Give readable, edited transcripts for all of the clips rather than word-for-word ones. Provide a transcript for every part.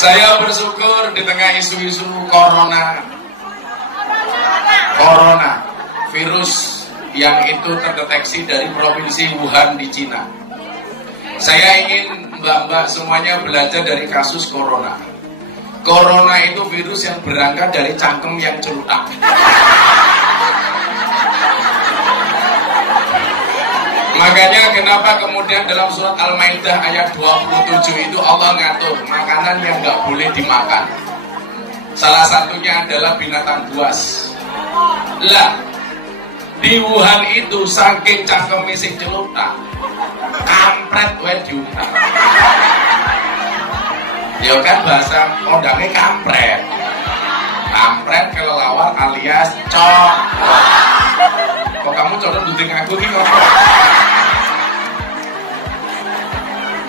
Saya bersyukur di tengah isu-isu corona, virus yang itu terdeteksi dari provinsi Wuhan di Cina. Saya ingin mbak-mbak semuanya belajar dari kasus corona. Corona itu virus yang berangkat dari cangkem yang celutak. Makanya kenapa kemudian dalam surat Al-Maidah ayat 27 itu Allah ngatur makanan yang nggak boleh dimakan. Salah satunya adalah binatang buas. Lah, di Wuhan itu saking cangkeme sing celutak, kampret wae diumpat. Ya kan bahasa kondangnya kampret. Kampret kelelawar alias cok. Kok kamu cocok duduk aku ini kok?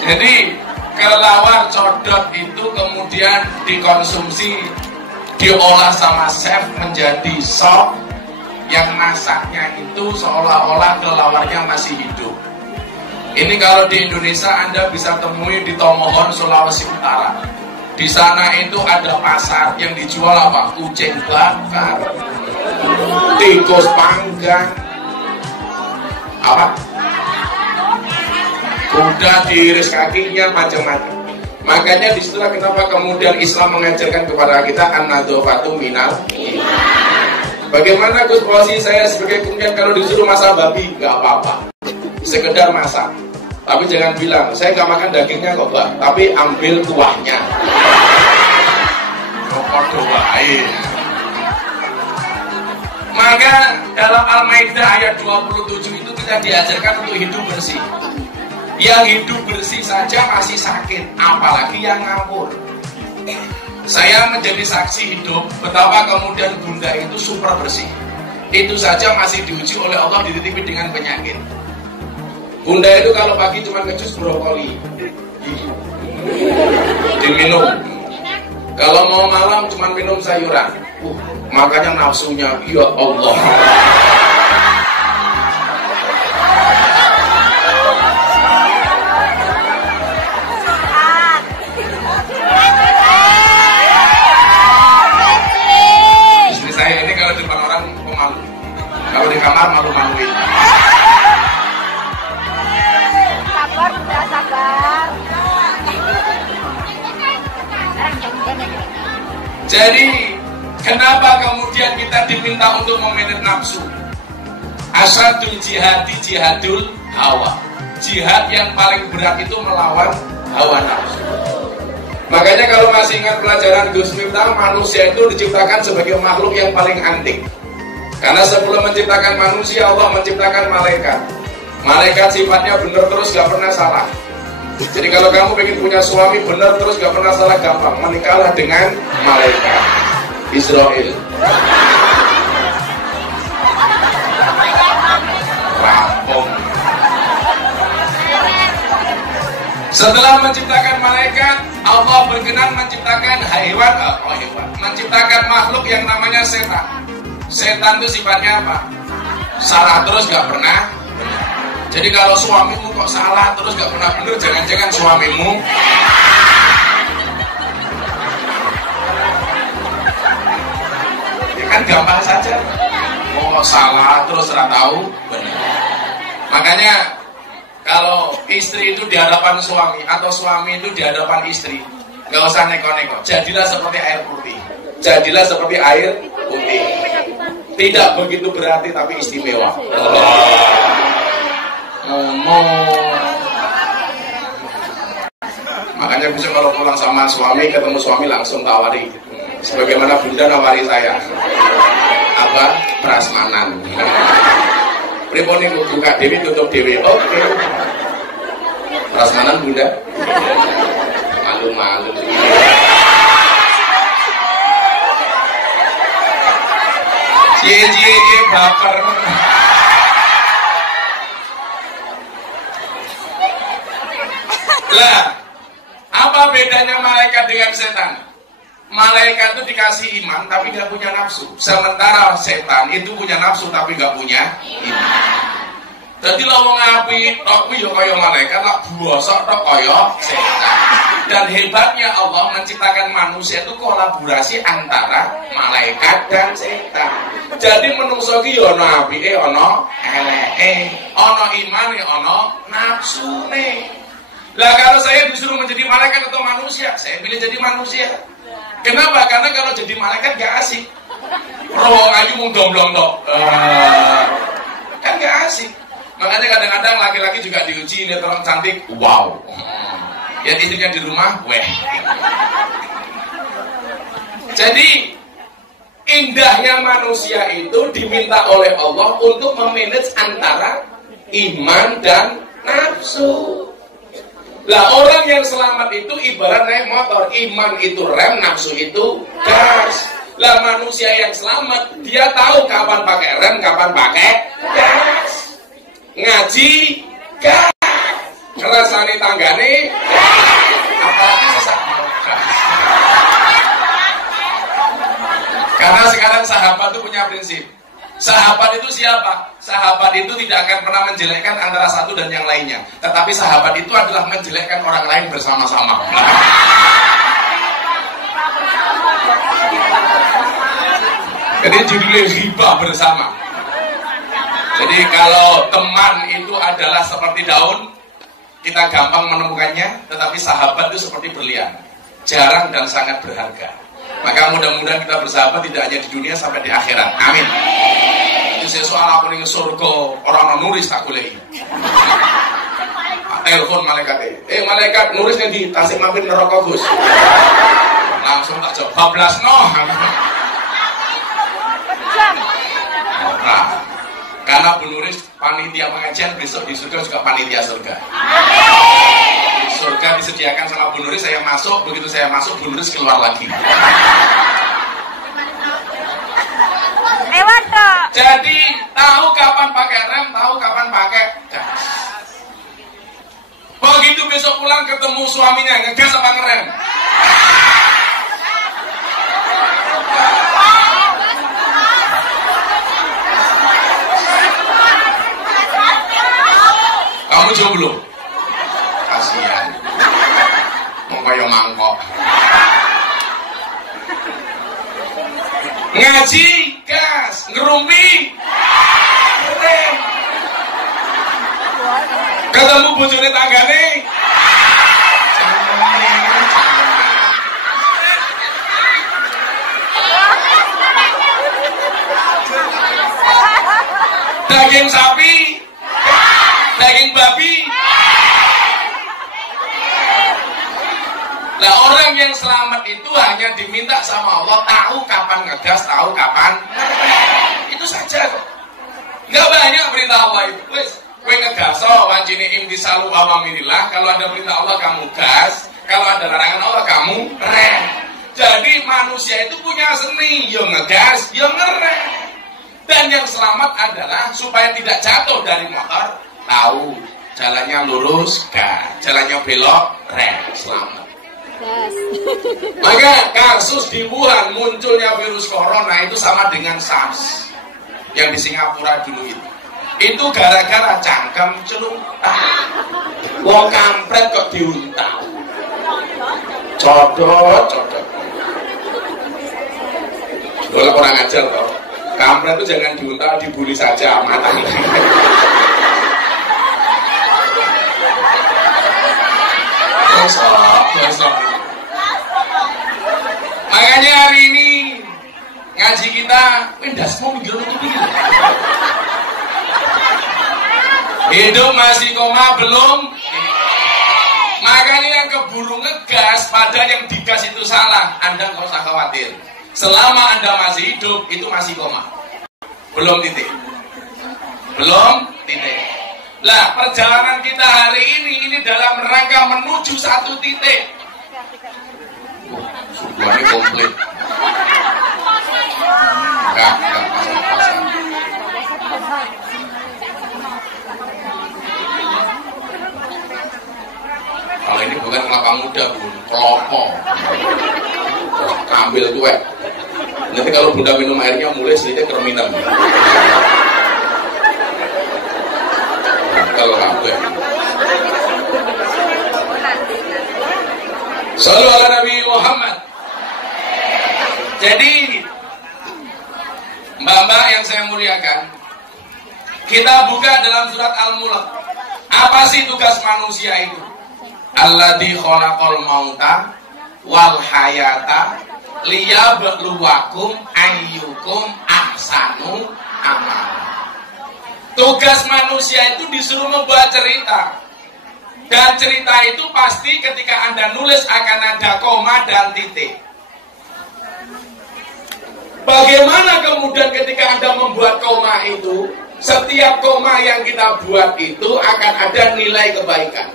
Jadi kelelawar codot itu kemudian dikonsumsi, diolah sama chef menjadi sop yang masaknya itu seolah-olah kelelawarnya masih hidup. Ini kalau di Indonesia Anda bisa temui di Tomohon, Sulawesi Utara. Di sana itu ada pasar yang dijual apa? Kucing bakar, tikus panggang, apa? Kuda diiris kakinya, macam-macam. Makanya disitulah kenapa kemudian Islam mengajarkan kepada kita an-nadzafatu minal iman. Bagaimana Gus posisi saya sebagai kemudian kalau disuruh masak babi, nggak apa-apa, sekedar masak. Tapi jangan bilang saya nggak makan dagingnya kok Mbak, tapi ambil kuahnya. Maka dalam Al-Maidah ayat 27 itu kita diajarkan untuk hidup bersih. Yang hidup bersih saja masih sakit, apalagi yang ngawur. Saya menjadi saksi hidup betapa kemudian Bunda itu super bersih. Itu saja masih diuji oleh Allah, dititipi dengan penyakit. Bunda itu kalau pagi cuma ngejus brokoli, diminum. Kalau mau malam cuma minum sayuran. Makanya nafsunya, ya Allah. Istri saya ini kalau di depan orang pemalu, kalau di kamar malu-maluin. Sabar, udah sabar. Jadi kenapa kemudian kita diminta untuk memanage nafsu? Asadul jihadi jihadul hawa. Jihad yang paling berat itu melawan hawa nafsu. Makanya kalau masih ingat pelajaran Gus Miftah, manusia itu diciptakan sebagai makhluk yang paling antik. Karena sebelum menciptakan manusia, Allah menciptakan malaikat. Malaikat sifatnya benar terus, gak pernah salah. Jadi kalau kamu pengen punya suami benar terus gak pernah salah, gampang, menikahlah dengan malaikat Israel. Rampung. Setelah menciptakan malaikat, Allah berkenan menciptakan hewan, menciptakan makhluk yang namanya setan. Setan itu sifatnya apa? Salah terus gak pernah. Jadi kalau suamimu kok salah terus gak pernah benar, jangan-jangan suamimu ya kan gampang saja. Mau salah terus gak tahu benar. Makanya kalau istri itu di hadapan suami atau suami itu di hadapan istri, gak usah neko-neko, jadilah seperti air putih. Jadilah seperti air putih. Tidak begitu berarti tapi istimewa. Makanya bisa kalau pulang sama suami, ketemu suami langsung tawari, sebagaimana Bunda nawari saya apa? Prasmanan. Pripun niku buka dewi tutup dewi. Oke. Prasmanan Bunda. Malu-malu. Cie baper. Lah, apa bedanya malaikat dengan setan? Malaikat itu dikasih iman tapi gak punya nafsu. Sementara setan itu punya nafsu tapi gak punya iman. Jadi lo mau ngapi, tok yo kaya malaikat, lak buosok tok kaya setan. Dan hebatnya Allah menciptakan manusia itu kolaborasi antara malaikat dan setan. Jadi menungso ki yo ana apike ana eleke, ana imane ana nafsune. Lah kalau saya disuruh menjadi malaikat atau manusia, saya pilih jadi manusia. Kenapa? Karena kalau jadi malaikat gak asik. Roh ayu mung domblong tok. Kan gak asik. Makanya kadang-kadang laki-laki juga diuji ini orang cantik, wow. Ya istrinya di rumah, weh. Jadi indahnya manusia itu diminta oleh Allah untuk memanage antara iman dan nafsu. Lah orang yang selamat itu ibarat naik motor, iman itu rem, nafsu itu gas. Lah manusia yang selamat dia tahu kapan pakai rem, kapan pakai gas. Ngaji gas. Ngerasani tanggane apalagi sesama. Karena sekarang sahabat itu punya prinsip. Sahabat itu siapa? Sahabat itu tidak akan pernah menjelekkan antara satu dan yang lainnya. Tetapi sahabat itu adalah menjelekkan orang lain bersama-sama. Jadi judulnya ghibah bersama. Jadi kalau teman itu adalah seperti daun, kita gampang menemukannya, tetapi sahabat itu seperti berlian, jarang dan sangat berharga. Maka mudah-mudahan kita bersahabat tidak hanya di dunia sampai di akhirat. Amin. Itu soal aku ning surga, orang nulis tak boleh. Telepon malaikat. Malaikat nulis di tasik mampir neraka Gus. Langsung tak jawab bablasno. Nah, karena Bu Nuris panitia pengajian, besok di surga juga panitia surga. Di surga disediakan sama Bu Nuris, saya masuk, begitu saya masuk Bu Nuris keluar lagi. Jadi tahu kapan pakai rem, tahu kapan pakai gas. Begitu besok pulang ketemu suaminya, ngegas apa ngerem? Kamu jomblo? Kasihan. Mau kayak mangkok. Ngaji, gas. Ngerumpi, rem. Ketemu bojone tanggane. Daging sapi, daging babi. Nah orang yang selamat itu hanya diminta sama Allah tahu kapan ngegas, tahu kapan itu saja kok. Nggak banyak perintah Allah itu. Wes, kowe ngegas, wajine imtisalu awamirillah. Kalau ada perintah Allah kamu gas, kalau ada larangan Allah kamu rem. Jadi manusia itu punya seni, yo ngegas, yo ngerem. Dan yang selamat adalah supaya tidak jatuh dari motor, tahu jalannya lurus, gas, jalannya belok, rem, selamat. Maka kasus di Wuhan munculnya virus corona itu sama dengan SARS yang di Singapura dulu itu. Itu gara-gara cangkem celuntak. Wong kampret kok diuntak. Codot. Kalau kurang ajar toh. Kampret itu jangan diuntak, dibully saja matanya. Besok. Makanya hari ini ngaji kita, das mau minggir nutup ini. Hidup masih koma belum. Makanya yang keburu ngegas, padahal yang digas itu salah. Anda nggak usah khawatir. Selama Anda masih hidup, itu masih koma. Belum titik. Lah perjalanan kita hari ini dalam rangka menuju satu titik. Sudah komplit. Enggak pasang. Kalau ini bukan kelapa muda, Bun, kelopo. Ambil tuh. Nanti kalau Bunda minum airnya mulai sedikit kereminan. Kalau kabeh. Shallallahu ala Nabi Muhammad. Jadi mbak-mbak yang saya muliakan, kita buka dalam surat Al-Mulk. Apa sih tugas manusia itu? Alladzi khalaqal mauta wal hayata liyabluwakum ayyukum ahsanu amala. Tugas manusia itu disuruh membuat cerita. Dan cerita itu pasti ketika Anda nulis akan ada koma dan titik. Bagaimana kemudian ketika Anda membuat koma itu, setiap koma yang kita buat itu akan ada nilai kebaikan.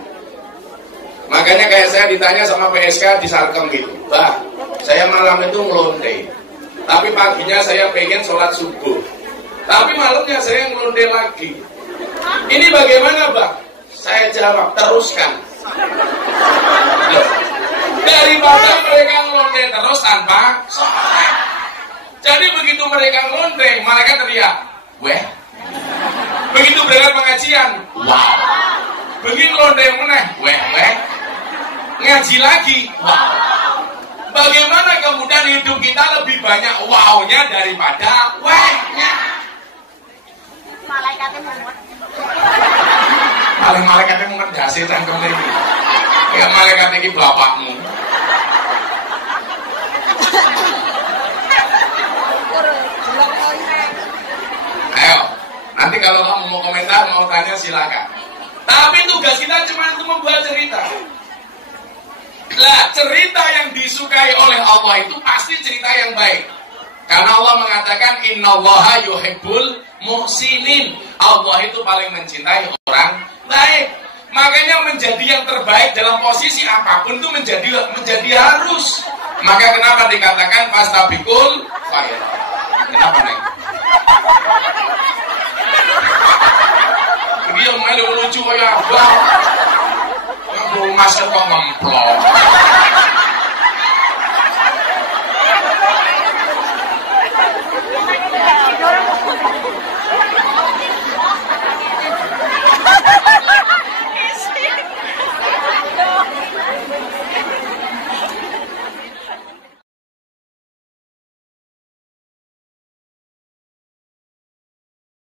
Makanya kayak saya ditanya sama PSK di Sarkem gitu, Bah, saya malam itu ngelonte, tapi paginya saya pengen sholat subuh, tapi malamnya saya ngelonte lagi. Ini bagaimana, Bah? Saya jawab, teruskan. Daripada mereka ngelonte terus tanpa sholat. Jadi begitu mereka ngelonte, mereka teriak, weh. Begitu berangkat pengajian, wow. Begitu ngelonte meneh, weh. Ngaji lagi, wow. Bagaimana kemudian hidup kita lebih banyak wow-nya daripada weh-nya? Malaikatnya mumet. Malaikatnya mumet dasi cangkem ini. Ya malaikat ini bapakmu. Ayo, nanti kalau kamu mau komentar, mau tanya silakan. Tapi tugas kita cuma untuk membuat cerita. Lah, cerita yang disukai oleh Allah itu pasti cerita yang baik. Karena Allah mengatakan innallaha yuhibbul muhsinin. Allah itu paling mencintai orang baik. Makanya menjadi yang terbaik dalam posisi apapun itu menjadi harus. Maka kenapa dikatakan fastabiqul khairat? Kenapa, Neng?